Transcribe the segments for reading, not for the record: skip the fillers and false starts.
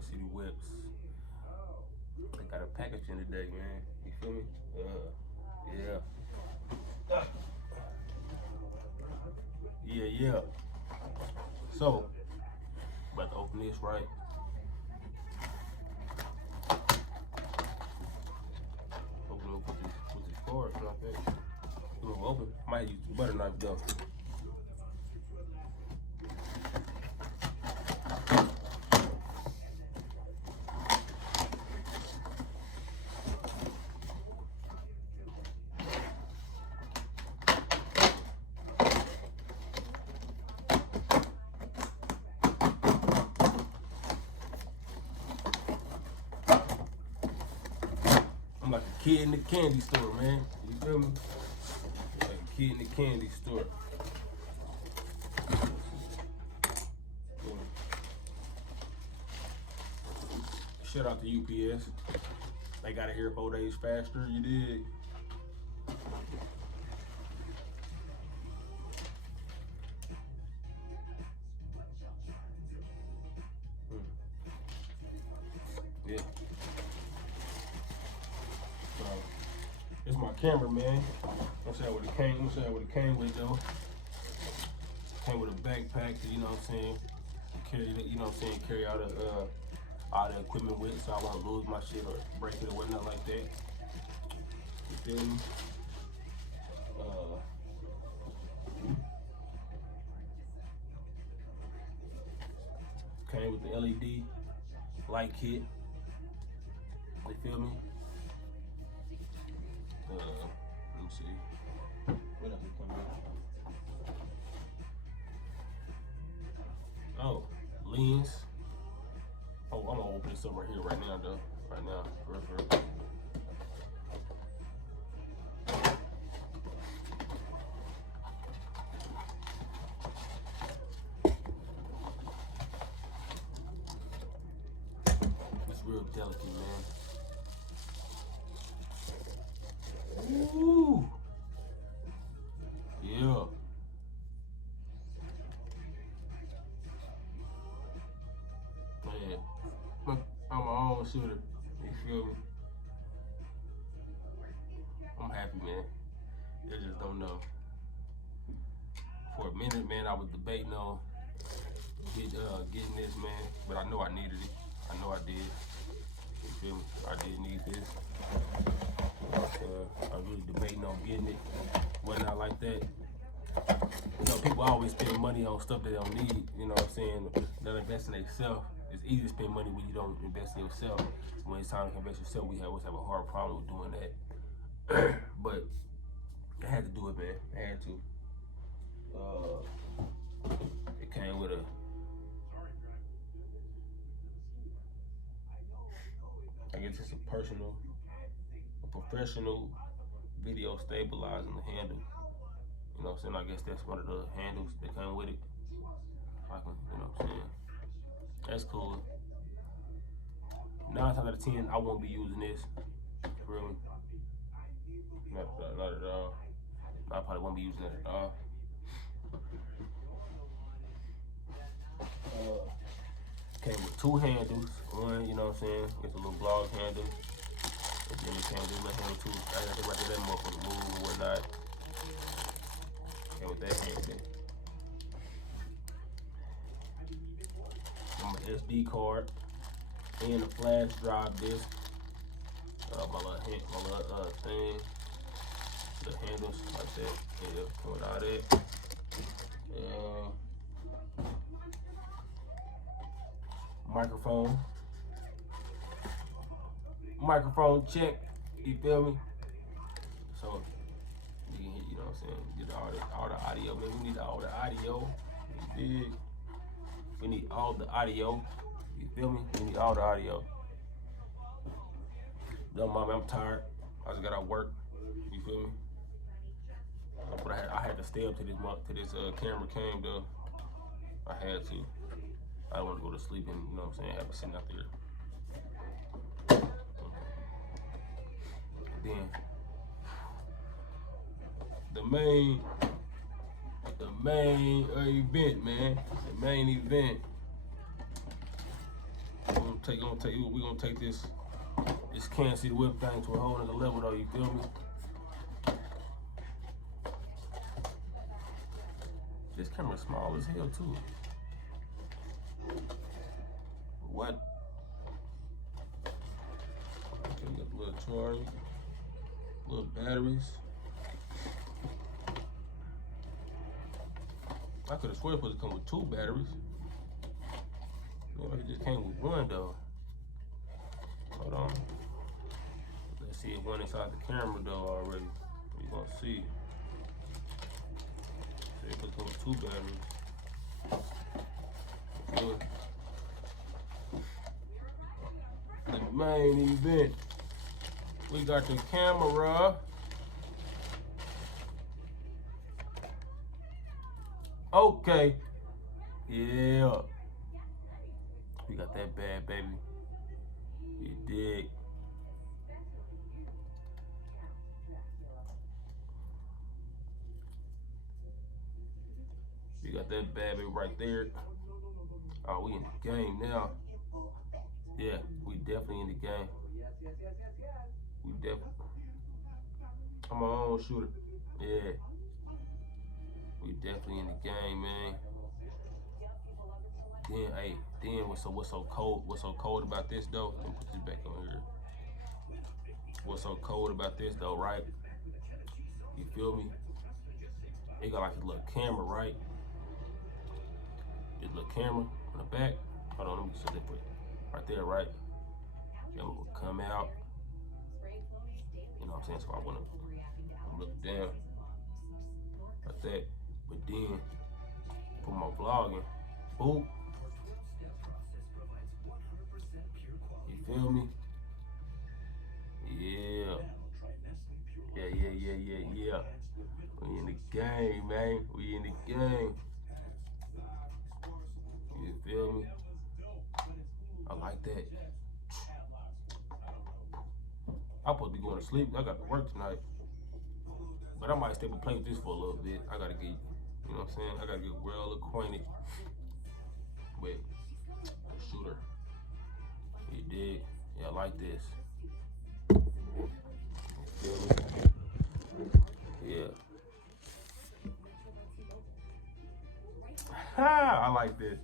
COMIN. I got a package in today, man. You feel me? Yeah. So, about to open this, right? Open it with this card, like that. It's gonna open. Might use the butter knife though. I'm like a kid in the candy store, man. You feel me? Like a kid in the candy store. Shout out to UPS. They got it here 4 days faster. You dig? Yeah. It's my camera, man. I'm saying what it came with though. Came with a backpack, you know what I'm saying? Carry it, you know what I'm saying? Carry all the equipment with it, so I won't lose my shit or break it or whatnot like that. You feel me? Came with the LED light kit. You feel me? Let me see. What else it come with? Oh, lens. Oh, I'm gonna open this up right here, right now, though. Right now, for real. It's real delicate, man. Ooh. Yeah. Man, I'm my own shooter. You feel me? I'm happy, man. You just don't know. For a minute, man, I was debating on getting this, man, but I know I needed it. I know I did. You feel me? I did need this. I really debating on getting it, whatnot like that. You know, people always spend money on stuff they don't need. You know what I'm saying? They'll invest in themselves. It's easy to spend money when you don't invest in yourself. When it's time to invest in yourself, we always have a hard problem with doing that. But I had to do it, man. I had to. It came with a I guess it's a professional video stabilizing the handle. You know what I'm saying? I guess that's one of the handles that come with it. I can, you know what I'm saying? That's cool. 9 times out of 10, I won't be using this. Really. Not at all. I probably won't be using it at all. Came with 2 handles. One, you know what I'm saying? It's a little blog handle. And then it came with this little handle too. I think about that motherfucker move or whatnot. Came with that handle. My SD card and a flash drive disc. My little thing. The handles like that. Yeah, coming out of that. Microphone check, you feel me? So you know what I'm saying, get all the audio, man. We need all the audio. You dig? We need all the audio. You feel me? We need all the audio. Don't mind me, I'm tired. I just got out work. You feel me? But I had to stay up to this camera came though. I had to. I don't want to go to sleep and, you know what I'm saying, have it sitting out there. Then the main event, man. The main event. I'm we're gonna take this CoMIN thing to a whole other level though, you feel me? This camera's small as hell too. What? Okay, we got a little charge, little batteries. I could have sworn it was supposed to come with 2 batteries. Maybe it just came with 1 though. Hold on. Let's see if one inside the camera though already. We gonna see. So it comes with 2 batteries. Good. The main event. We got the camera. Okay. Yeah. We got that bad, baby. You dig? We got that bad baby right there. Oh, we in the game now. Yeah, we definitely in the game. We definitely. I'm my own shooter. Yeah. We definitely in the game, man. Then what's so cold about this though? Let me put this back on here. What's so cold about this though, right? You feel me? It got like a little camera, right? This little camera on the back. Hold on, let me set that right there, right? Then we'll come out. You know what I'm saying? So I wanna look down like that. But then for my vlogging, boop. You feel me? Yeah. Yeah. We in the game, man. We in the game. You feel me? I like that. I'm supposed to be going to sleep. I got to work tonight. But I might stay and play with this for a little bit. I gotta get, you know what I'm saying? I gotta get well acquainted with the shooter. You dig? Yeah, I like this. You feel me? Yeah. I like this.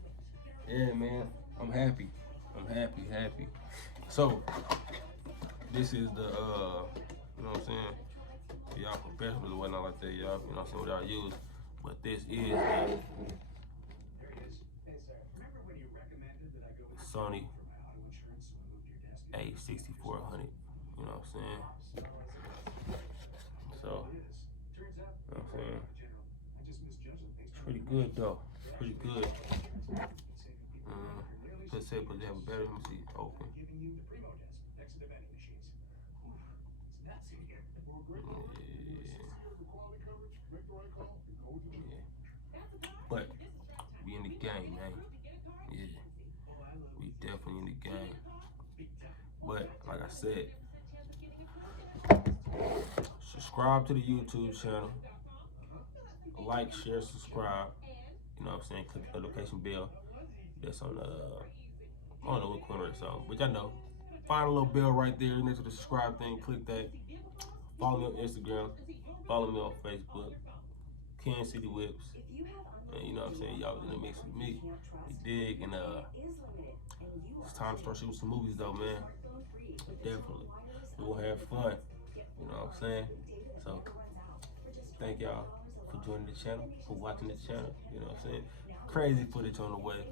Yeah, man. I'm happy. Happy. So, this is the, you know what I'm saying? Y'all professionals or whatnot like that, y'all, you know what I'm saying, what y'all use. But this is the Sony a6400, you know what I'm saying? So, you know what I'm saying? It's pretty good though, pretty good. Let's say, but they have a better, let me see, open. But we in the game, man. Yeah, we definitely in the game. But like I said, subscribe to the YouTube channel. Like, share, subscribe. You know what I'm saying? Click the notification bell. That's on the, I don't know what corner it's on, but y'all know. Find a little bell right there next to the subscribe thing. Click that. Follow me on Instagram. Follow me on Facebook. KansasCityWhipz. And you know what I'm saying? Y'all in the mix with me. You dig? And it's time to start shooting some movies though, man. Definitely. We'll have fun. You know what I'm saying? So thank y'all for joining the channel, for watching the channel. You know what I'm saying? Crazy footage on the way.